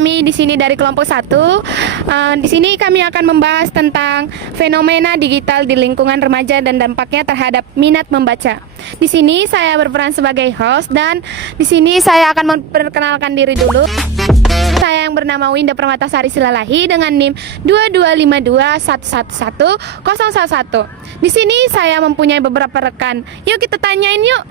kami di sini dari kelompok 1. Di sini kami akan membahas tentang fenomena digital di lingkungan remaja dan dampaknya terhadap minat membaca. Di sini saya berperan sebagai host dan di sini saya akan memperkenalkan diri dulu. Saya yang bernama Winda Permatasari Silalahi dengan NIM 2252111011. Di sini saya mempunyai beberapa rekan. Yuk kita tanyain yuk.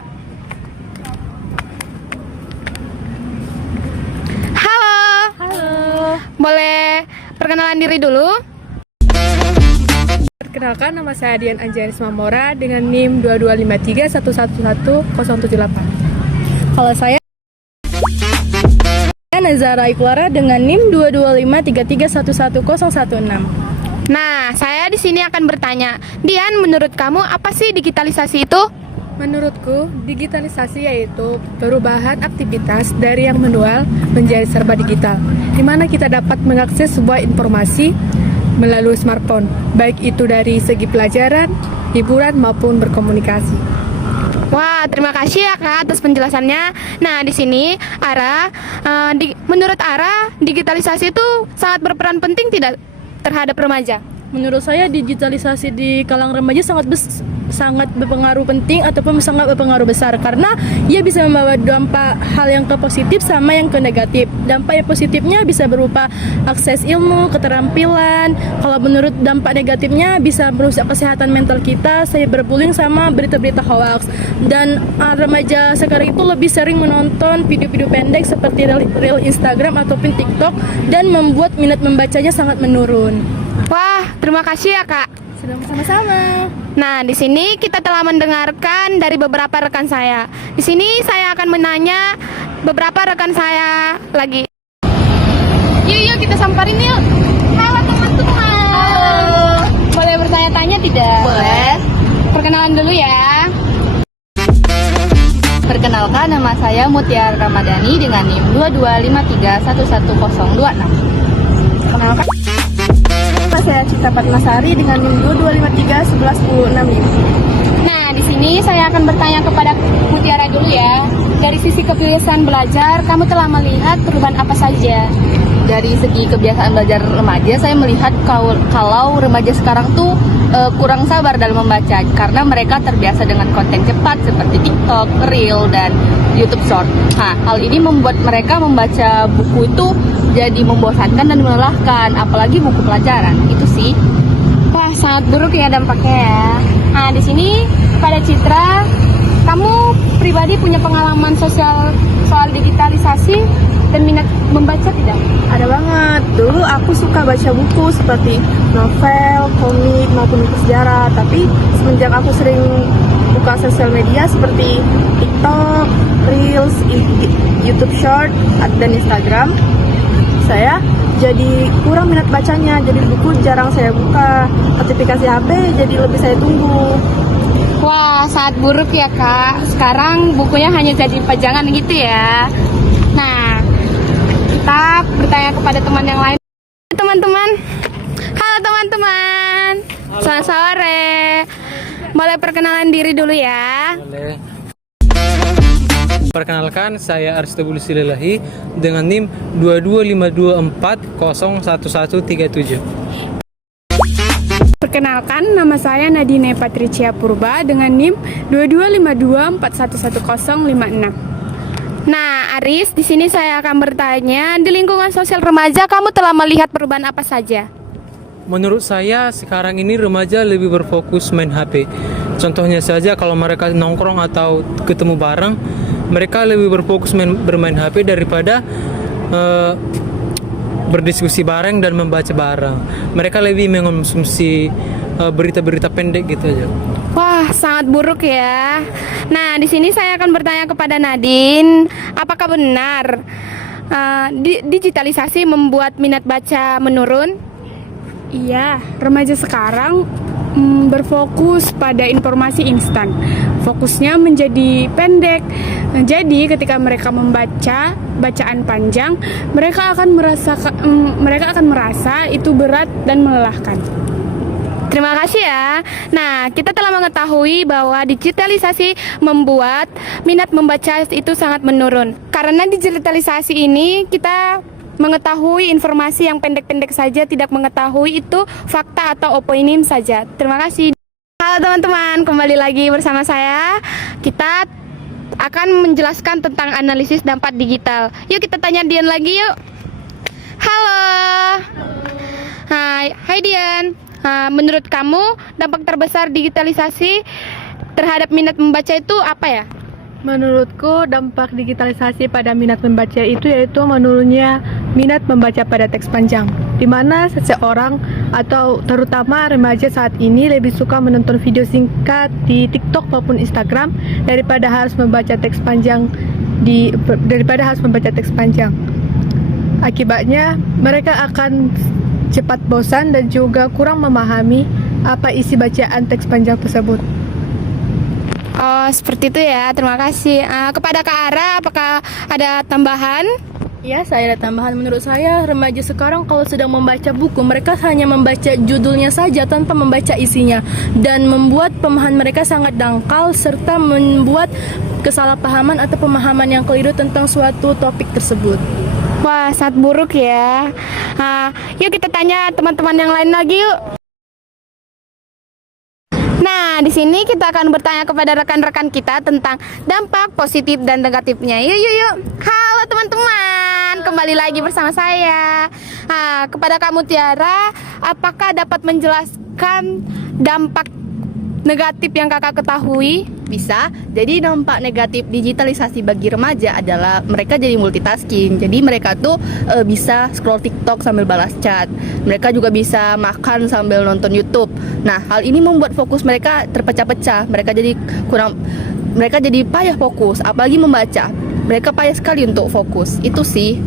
Halo. Halo. Boleh perkenalan diri dulu? Perkenalkan, nama saya Dian Anjanis Mamora dengan NIM 2253111078. Kalau saya Nazara Iklara dengan NIM 2253311016. Nah, saya di sini akan bertanya, Dian, menurut kamu apa sih digitalisasi itu? Menurutku, digitalisasi yaitu perubahan aktivitas dari yang manual menjadi serba digital, di mana kita dapat mengakses sebuah informasi melalui smartphone, baik itu dari segi pelajaran, hiburan, maupun berkomunikasi. Wah, terima kasih ya Kak atas penjelasannya. Nah, di sini menurut Ara, digitalisasi itu sangat berperan penting tidak terhadap remaja? Menurut saya digitalisasi di kalangan remaja sangat berpengaruh penting ataupun sangat berpengaruh besar karena ia bisa membawa dampak hal yang ke positif sama yang ke negatif. Dampak yang positifnya bisa berupa akses ilmu, keterampilan. Kalau menurut dampak negatifnya bisa merusak kesehatan mental kita, cyberbullying sama berita-berita hoax. Dan remaja sekarang itu lebih sering menonton video-video pendek seperti reel Instagram ataupun TikTok dan membuat minat membacanya sangat menurun. Wah, terima kasih ya Kak. Sama-sama. Nah, di sini kita telah mendengarkan dari beberapa rekan saya. Di sini saya akan menanya beberapa rekan saya lagi. Yuk kita samperin yuk. Halo teman-teman. Halo. Boleh bertanya-tanya tidak? Boleh. Perkenalan dulu ya. Perkenalkan, nama saya Mutiara Ramadhani dengan NIM 2253111026. Perkenalkan, saya Cita Fatmasari dengan NIM 2253111016. Nah, di sini saya akan bertanya kepada Mutiara dulu ya. Dari sisi kebiasaan belajar, kamu telah melihat perubahan apa saja? Dari segi kebiasaan belajar remaja, saya melihat kalau remaja sekarang tuh kurang sabar dalam membaca karena mereka terbiasa dengan konten cepat seperti TikTok, Reel, dan YouTube Short. Nah, hal ini membuat mereka membaca buku itu jadi membosankan dan melelahkan, apalagi buku pelajaran. Itu sih. Wah, sangat buruk ya dampaknya ya. Nah, di sini pada Citra, kamu pribadi punya pengalaman sosial soal digitalisasi dan minat membaca tidak? Ada banget. Dulu aku suka baca buku seperti novel, komik, maupun buku sejarah. Tapi semenjak aku sering buka sosial media seperti TikTok, Reels, YouTube Short, dan Instagram, saya jadi kurang minat bacanya. Jadi buku jarang saya buka. Notifikasi HP jadi lebih saya tunggu. Wah, sangat buruk ya Kak. Sekarang bukunya hanya jadi pajangan gitu ya. Nah, kita bertanya kepada teman yang lain. Teman-teman, halo teman-teman. Selamat sore. Boleh perkenalan diri dulu ya? Boleh. Perkenalkan, saya Aristobulus Silalahi dengan NIM 2252401137. Perkenalkan, nama saya Nadine Patricia Purba dengan NIM 2252411056. Nah, Aris, di sini saya akan bertanya, di lingkungan sosial remaja kamu telah melihat perubahan apa saja? Menurut saya sekarang ini remaja lebih berfokus main HP. Contohnya saja kalau mereka nongkrong atau ketemu bareng, mereka lebih berfokus bermain HP daripada berdiskusi bareng dan membaca bareng. Mereka lebih mengonsumsi berita-berita pendek gitu aja. Wah, sangat buruk ya. Nah, di sini saya akan bertanya kepada Nadine, apakah benar digitalisasi membuat minat baca menurun? Iya, remaja sekarang berfokus pada informasi instan. Fokusnya menjadi pendek. Jadi ketika mereka membaca bacaan panjang, mereka akan merasa itu berat dan melelahkan. Terima kasih ya. Nah, kita telah mengetahui bahwa digitalisasi membuat minat membaca itu sangat menurun. Karena digitalisasi ini kita mengetahui informasi yang pendek-pendek saja, tidak mengetahui itu fakta atau opini saja. Terima kasih. Halo teman-teman, kembali lagi bersama saya. Kita akan menjelaskan tentang analisis dampak digital. Yuk kita tanya Dian lagi yuk. Halo. Hai Dian. Menurut kamu dampak terbesar digitalisasi terhadap minat membaca itu apa ya? Menurutku dampak digitalisasi pada minat membaca itu yaitu menurunnya minat membaca pada teks panjang, di mana seseorang atau terutama remaja saat ini lebih suka menonton video singkat di TikTok maupun Instagram daripada harus membaca teks panjang Akibatnya mereka akan cepat bosan dan juga kurang memahami apa isi bacaan teks panjang tersebut. Oh, seperti itu ya. Terima kasih. Kepada Kak Ara, apakah ada tambahan? Ya, saya ada tambahan. Menurut saya, remaja sekarang kalau sedang membaca buku, mereka hanya membaca judulnya saja tanpa membaca isinya, dan membuat pemahaman mereka sangat dangkal serta membuat kesalahpahaman atau pemahaman yang keliru tentang suatu topik tersebut. Wah, sangat buruk ya. Yuk kita tanya teman-teman yang lain lagi yuk. Nah, di sini kita akan bertanya kepada rekan-rekan kita tentang dampak positif dan negatifnya. Yuk. Halo teman-teman, kembali lagi bersama saya. Kepada kamu Tiara, apakah dapat menjelaskan dampak negatif yang kakak ketahui? Bisa. Jadi dampak negatif digitalisasi bagi remaja adalah mereka jadi multitasking. Jadi mereka tuh bisa scroll TikTok sambil balas chat. Mereka juga bisa makan sambil nonton YouTube. Nah, hal ini membuat fokus mereka terpecah-pecah. Mereka jadi payah fokus, apalagi membaca. Mereka payah sekali untuk fokus. Itu sih.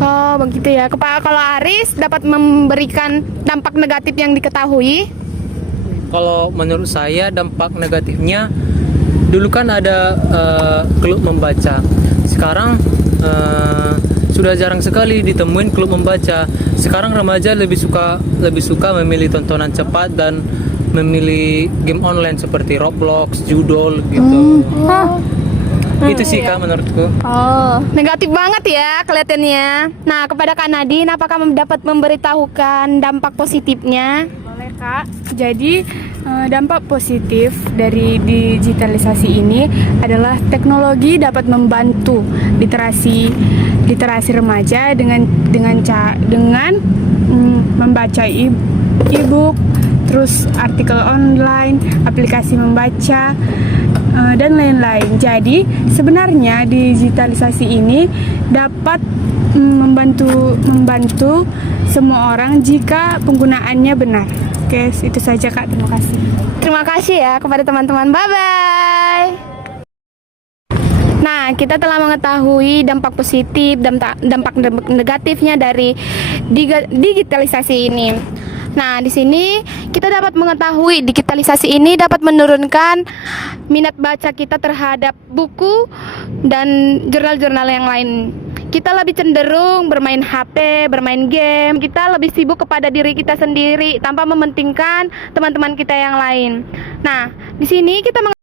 Oh, begitu ya. Kalau Aris dapat memberikan dampak negatif yang diketahui? Kalau menurut saya dampak negatifnya, dulu kan ada klub membaca. Sekarang sudah jarang sekali ditemuin klub membaca. Sekarang remaja lebih suka memilih tontonan cepat dan memilih game online seperti Roblox, Judol gitu. Itu sih Kak menurutku. Oh, negatif banget ya kelihatannya. Nah, kepada Kak Nadine, apakah dapat memberitahukan dampak positifnya? Boleh Kak. Jadi dampak positif dari digitalisasi ini adalah teknologi dapat membantu literasi remaja dengan membaca e-book, terus artikel online, aplikasi membaca dan lain-lain. Jadi sebenarnya digitalisasi ini dapat membantu semua orang jika penggunaannya benar. Oke, itu saja Kak. Terima kasih. Terima kasih ya kepada teman-teman. Bye-bye. Nah, kita telah mengetahui dampak positif, dampak negatifnya dari digitalisasi ini. Nah, di sini kita dapat mengetahui digitalisasi ini dapat menurunkan minat baca kita terhadap buku dan jurnal-jurnal yang lain. Kita lebih cenderung bermain HP, bermain game. Kita lebih sibuk kepada diri kita sendiri tanpa mementingkan teman-teman kita yang lain. Nah, di sini kita